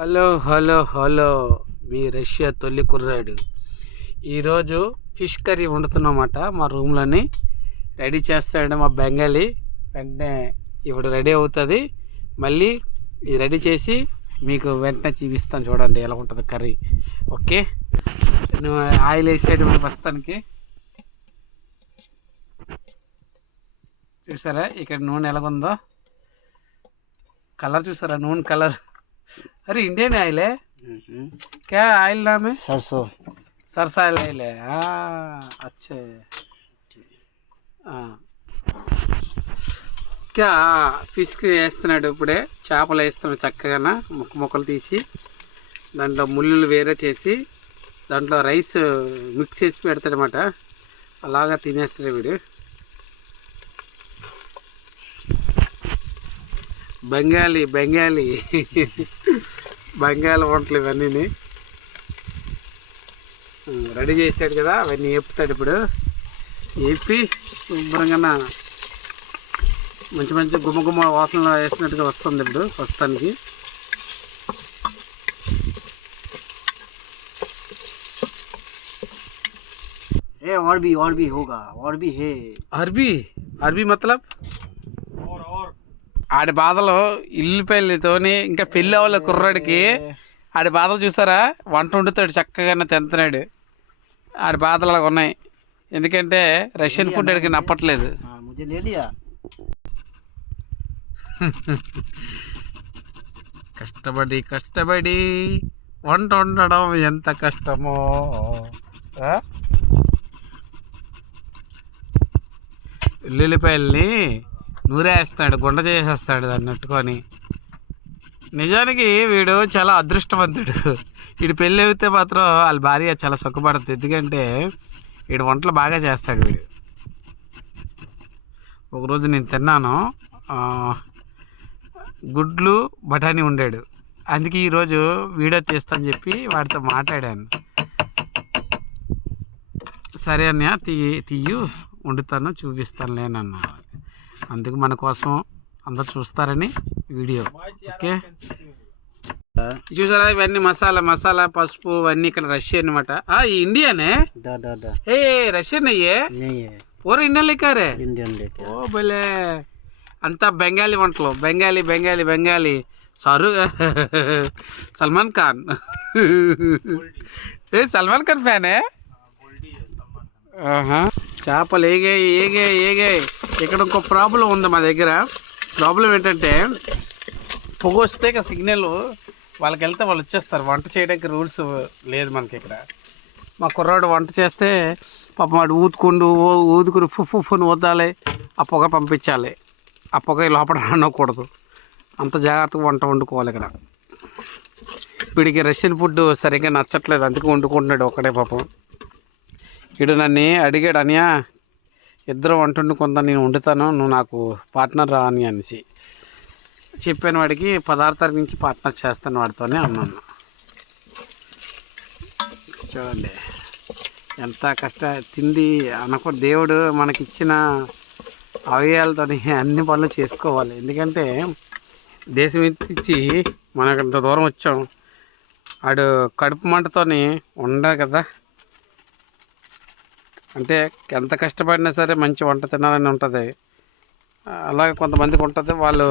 Hello hello hello మీ Russia తొలి కుర్రాడు. ఈరోజు ఫిష్ కర్రీ వండుతున్నమాట. మా రూమ్లోని రెడీ చేస్తాడు మా బెంగాలీ. వెంటనే ఇప్పుడు రెడీ అవుతుంది. మళ్ళీ ఇది రెడీ చేసి మీకు వెంటనే చూపిస్తాను. చూడండి ఎలా ఉంటుంది కర్రీ. ఓకే, నువ్వు ఆయిల్ వేసేటువంటి ప్రస్తుతానికి చూసారా ఇక్కడ నూనె ఎలాగుందో, కలర్ చూసారా నూనె కలర్. अरे इंडियन ऑयल है क्या? ऑयल नाम है सरसों सरसा ऑयल है। अच्छा क्या ఫిష్ వేస్తున్నాడు ఇప్పుడే. చేపలు వేస్తున్నాడు చక్కగా ముక్కలు తీసి దాంట్లో ముళ్ళు వేరే చేసి దాంట్లో రైస్ మిక్స్ చేసి పెడతాడనమాట. అలాగా తినేస్తాడు వీడు. బెంగాలీ బెంగాలీ బెంగాలీ వంటలు ఇవన్నీ రెడీ చేశాడు కదా. అవన్నీ వేపుతాడు ఇప్పుడు. వేపి శుభ్రంగా మంచి మంచి గుమ్మ వాసనలో వేసినట్టుగా వస్తుంది ఇప్పుడు ప్రస్తుతానికి. और भी होगा और भी है। అరబీ అరబీ మతలబ్ ఆడి బాధలు ఇల్లు పెళ్ళితోని ఇంకా పెళ్ళి అవ్వలే కుర్రాడికి. ఆడి బాధలు చూసారా, వంట వండుతాడు చక్కగా తింటున్నాడు. ఆడి బాధలు అలాగ ఉన్నాయి. ఎందుకంటే రష్యన్ ఫుడ్ ఆడికి నప్పట్లేదు. కష్టపడి కష్టపడి వంట వండడం ఎంత కష్టమో. ఉల్లిపాయల్ని నూరేస్తాడు, గుండ చేసేస్తాడు దాన్ని నట్టుకొని. నిజానికి వీడు చాలా అదృష్టవంతుడు. వీడు పెళ్ళి అయితే మాత్రం వాళ్ళ భార్య చాలా సుఖపడుతుంది. ఎందుకంటే వీడు వంటలు బాగా చేస్తాడు వీడు. ఒకరోజు నేను తిన్నాను, గుడ్లు బఠానీ ఉండాడు. అందుకే ఈరోజు వీడియో తీస్తాను చెప్పి వాడితో మాట్లాడాను. సరే అన్నయ్య తీయు వండుతాను చూపిస్తాను లేనన్నా. అందుకు మన కోసం అందరు చూస్తారని వీడియో. ఓకే, చూసారా ఇవన్నీ మసాలా పసుపు ఇవన్నీ ఇక్కడ రష్యన్ అనమాట. ఈ ఇండియానే ఏ రష్యన్ అయ్యే పూర ఇండియన్ లెక్కారే. ఓ భలే, అంతా బెంగాలీ వంటలు. బెంగాలీ బెంగాలీ బెంగాలీ సారు సల్మాన్ ఖాన్. ఏ సల్మాన్ ఖాన్ ఫ్యానే. చేపలు ఏగాయి. ఇక్కడ ఇంకో ప్రాబ్లం ఉంది మా దగ్గర. ప్రాబ్లం ఏంటంటే పొగ వస్తే సిగ్నల్ వాళ్ళకి వెళ్తే వాళ్ళు వచ్చేస్తారు. వంట చేయడానికి రూల్స్ లేదు మనకి ఇక్కడ. మా కుర్రాడు వంట చేస్తే పాపం వాడు ఊదుకుని ఫుఫుని వద్దాలి, ఆ పొగ పంపించాలి. ఆ పొగ లోపల రానకూడదు. అంత జాగ్రత్తగా వంట వండుకోవాలి ఇక్కడ. వీడికి రష్యన్ ఫుడ్ సరిగ్గా నచ్చట్లేదు, అందుకే వండుకుంటున్నాడు ఒకటే పాపం. వీడు నన్ను అడిగాడు, అనియా ఇద్దరు వంట వండుకుందా, నేను వండుతాను, నువ్వు నాకు పార్ట్నర్ రా అని అనేసి చెప్పాను. వాడికి 16 తారీఖు నుంచి పార్ట్నర్ చేస్తాను వాడితోనే అన్నాను. చూడండి ఎంత తిండి అనకు. దేవుడు మనకిచ్చిన అవయవాలతో అన్ని పనులు చేసుకోవాలి. ఎందుకంటే దేశం ఇచ్చి మనకు ఇంత దూరం వచ్చాం. వాడు కడుపు మంటతోని ఉండదు కదా. అంటే ఎంత కష్టపడినా సరే మంచి వంట తినాలని ఉంటుంది. అలాగే కొంతమందికి ఉంటుంది, వాళ్ళు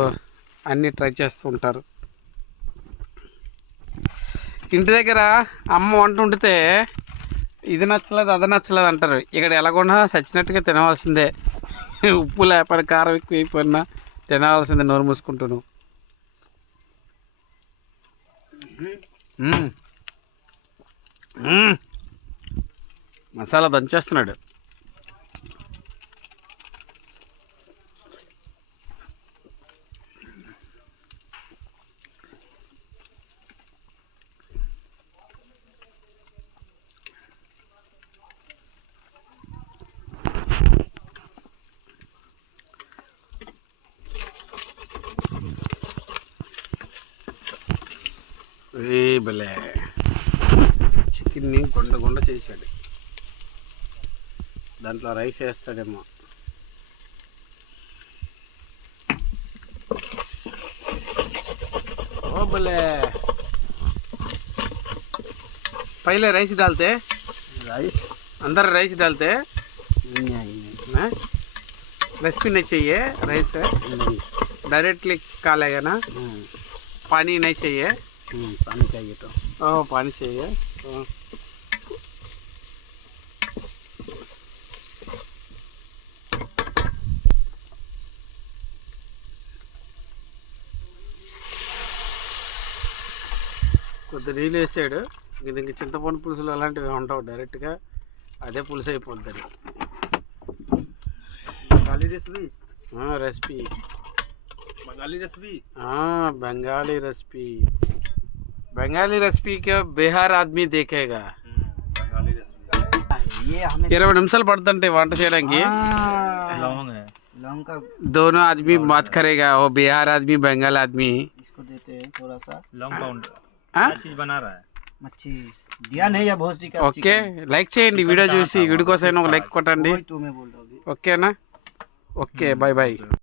అన్నీ ట్రై చేస్తూ ఉంటారు. ఇంటి దగ్గర అమ్మ వంట వండితే ఇది నచ్చలేదు అది నచ్చలేదు అంటారు. ఇక్కడ ఎలాగొన్నా చచ్చినట్టుగా తినవలసిందే. ఉప్పు లేకపోయినా కారం ఎక్కువ అయిపోయినా తినవలసిందే నోరు మూసుకుంటాను. మసాలా దంచేస్తున్నాడు. భలే చికెన్ని గుండ చేశాడు. దాంట్లో రైస్ వేస్తాడేమో. ఓ భలే पहले राइस डालते राइस अंदर राइस डालते नहीं रेसिपी नहीं चाहिए राइस नहीं डायरेक्टली खा लेगा ना पानी नहीं चाहिए पानी चाहिए तो ओह पानी चाहिए కొద్ది నీళ్ళు వేసాడు దీనికి చింతపండు పులుసులు అలాంటివి ఉండవు డైరెక్ట్గా అదే పులుసు అయిపోతుంది Bengali recipe recipe Bengali recipe Bengali recipe का बिहार आदमी देखेगा बंगाली रेसिपी ये हमें 20 నిమిషాలు పడుతుంటే వంట చేయడానికి लौंग है लौंग का दोनों आदमी बात करेगा वो बिहार आदमी बंगाल आदमी इसको देते हैं थोड़ा सा लॉन्ग पाउंड हाँ? चीज बना रहा है मच्छी दिया नहीं या भोसडी का ఓకే లైక్ చేయండి వీడియో చూసి వీడియో కోసం ఒక లైక్ కొట్టండి वही तो मैं बोल रहा हूँ ఓకేనా ఓకే బాయ్ బాయ్